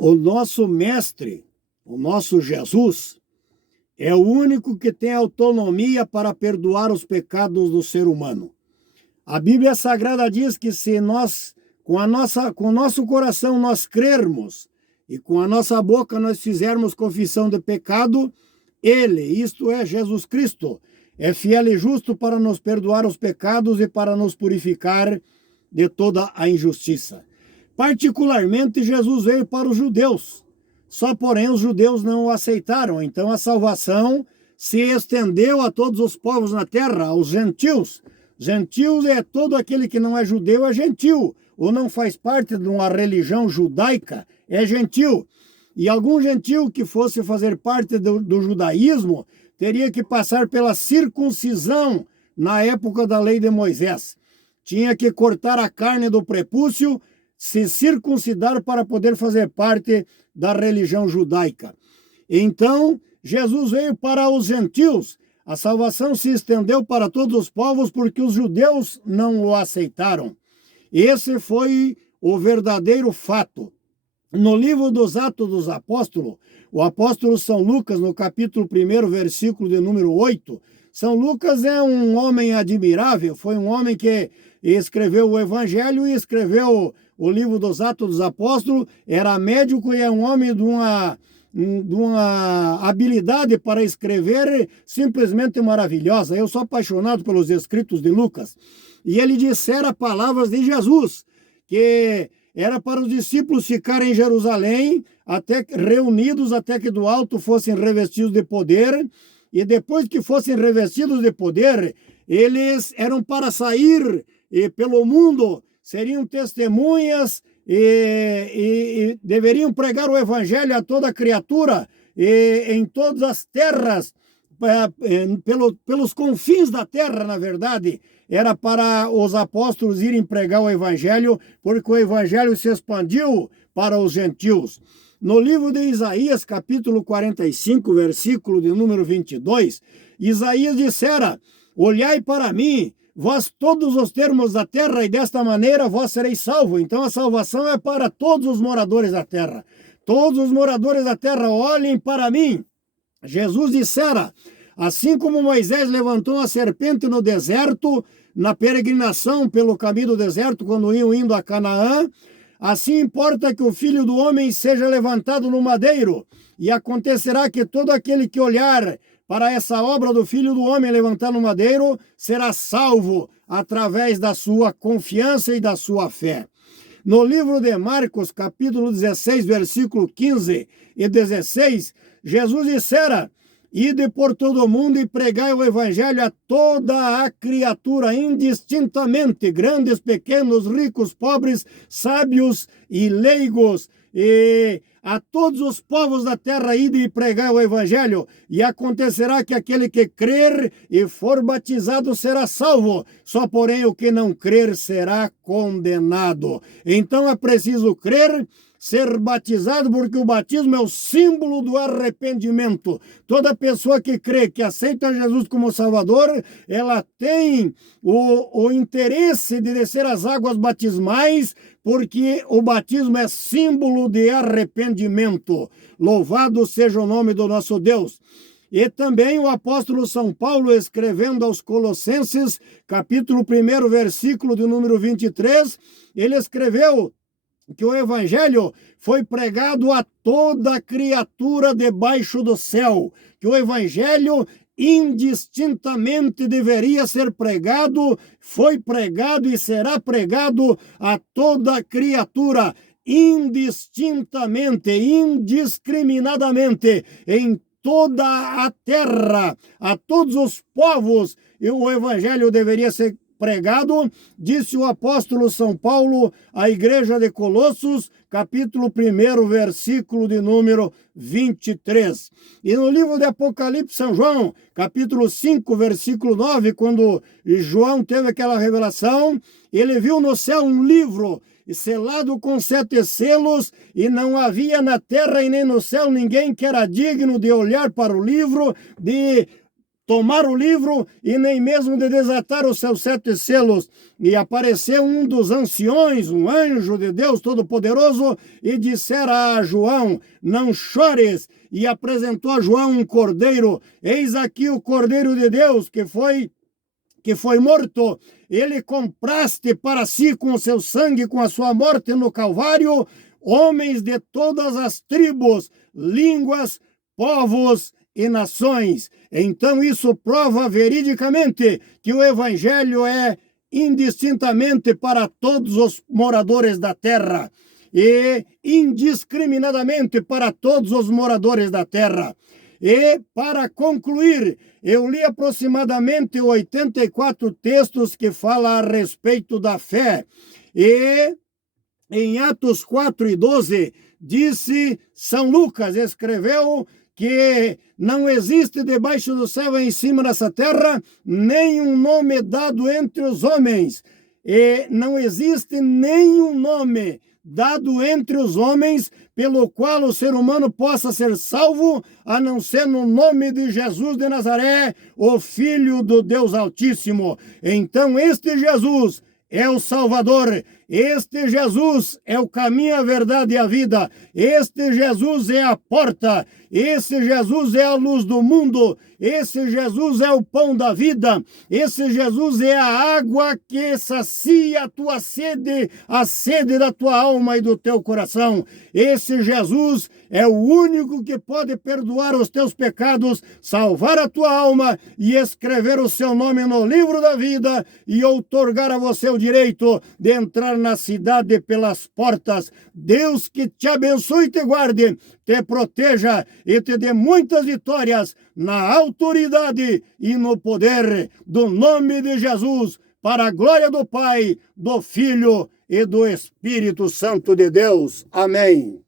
O nosso mestre, o nosso Jesus, é o único que tem autonomia para perdoar os pecados do ser humano. A Bíblia Sagrada diz que se nós, com o nosso coração nós crermos e com a nossa boca nós fizermos confissão de pecado, Ele, isto é Jesus Cristo, é fiel e justo para nos perdoar os pecados e para nos purificar de toda a injustiça. Particularmente, Jesus veio para os judeus. Só, porém, os judeus não o aceitaram. Então, a salvação se estendeu a todos os povos na terra, aos gentios. Gentios é todo aquele que não é judeu, é gentil, ou não faz parte de uma religião judaica, é gentil. E algum gentil que fosse fazer parte do judaísmo teria que passar pela circuncisão na época da lei de Moisés. Tinha que cortar a carne do prepúcio, se circuncidar para poder fazer parte da religião judaica. Então, Jesus veio para os gentios. A salvação se estendeu para todos os povos porque os judeus não o aceitaram. Esse foi o verdadeiro fato. No livro dos Atos dos Apóstolos, o apóstolo São Lucas, no capítulo 1, versículo de número 8, São Lucas é um homem admirável, foi um homem que escreveu o Evangelho e escreveu o livro dos Atos dos Apóstolos, era médico e é um homem de uma habilidade para escrever simplesmente maravilhosa. Eu sou apaixonado pelos escritos de Lucas. E ele dissera palavras de Jesus, que era para os discípulos ficarem em Jerusalém, reunidos até que do alto fossem revestidos de poder, e depois que fossem revestidos de poder, eles eram para sair pelo mundo, seriam testemunhas e deveriam pregar o evangelho a toda criatura, em todas as terras, pelos confins da terra, na verdade, era para os apóstolos irem pregar o evangelho, porque o evangelho se expandiu para os gentios. No livro de Isaías, capítulo 45, versículo de número 22, Isaías dissera: olhai para mim, vós todos os termos da terra, e desta maneira vós sereis salvos. Então a salvação é para todos os moradores da terra. Todos os moradores da terra, olhem para mim. Jesus dissera: assim como Moisés levantou a serpente no deserto, na peregrinação pelo caminho do deserto, quando iam indo a Canaã, assim importa que o Filho do Homem seja levantado no madeiro, e acontecerá que todo aquele que olhar para essa obra do Filho do Homem levantar no madeiro, será salvo através da sua confiança e da sua fé. No livro de Marcos, capítulo 16, versículo 15 e 16, Jesus dissera: ide por todo o mundo e pregai o evangelho a toda a criatura, indistintamente, grandes, pequenos, ricos, pobres, sábios e leigos, e a todos os povos da terra ide e pregai o evangelho, e acontecerá que aquele que crer e for batizado será salvo, só porém o que não crer será condenado. Então é preciso crer, ser batizado, porque o batismo é o símbolo do arrependimento. Toda pessoa que crê, que aceita Jesus como Salvador, ela tem o interesse de descer as águas batismais, porque o batismo é símbolo de arrependimento. Louvado seja o nome do nosso Deus. E também o apóstolo São Paulo, escrevendo aos Colossenses, capítulo 1, versículo de número 23, ele escreveu que o evangelho foi pregado a toda criatura debaixo do céu, que o evangelho indistintamente deveria ser pregado, foi pregado e será pregado a toda criatura, indistintamente, indiscriminadamente, em toda a terra, a todos os povos, e o evangelho deveria ser pregado, disse o apóstolo São Paulo à igreja de Colossos, capítulo 1, versículo de número 23. E no livro de Apocalipse, São João, capítulo 5, versículo 9, quando João teve aquela revelação, ele viu no céu um livro selado com 7 selos, e não havia na terra e nem no céu ninguém que era digno de olhar para o livro, de tomar o livro e nem mesmo de desatar os seus 7 selos. E apareceu um dos anciões, um anjo de Deus Todo-Poderoso, e dissera a João: não chores. E apresentou a João um cordeiro. Eis aqui o cordeiro de Deus que foi morto. Ele compraste para si com o seu sangue, com a sua morte no Calvário, homens de todas as tribos, línguas, povos e nações. Então isso prova veridicamente que o evangelho é indistintamente para todos os moradores da terra e indiscriminadamente para todos os moradores da terra. E, para concluir, eu li aproximadamente 84 textos que falam a respeito da fé. E em Atos 4:12, disse São Lucas, escreveu que não existe debaixo do céu e em cima dessa terra nenhum nome dado entre os homens. E não existe nenhum nome dado entre os homens pelo qual o ser humano possa ser salvo, a não ser no nome de Jesus de Nazaré, o Filho do Deus Altíssimo. Então este Jesus é o Salvador, este Jesus é o caminho, a verdade e a vida, este Jesus é a porta, esse Jesus é a luz do mundo, esse Jesus é o pão da vida, esse Jesus é a água que sacia a tua sede, a sede da tua alma e do teu coração. Esse Jesus é o único que pode perdoar os teus pecados, salvar a tua alma e escrever o seu nome no livro da vida e outorgar a você o direito de entrar na cidade pelas portas. Deus que te abençoe e te guarde, te proteja e te dê muitas vitórias na autoridade e no poder do nome de Jesus, para a glória do Pai, do Filho e do Espírito Santo de Deus. Amém.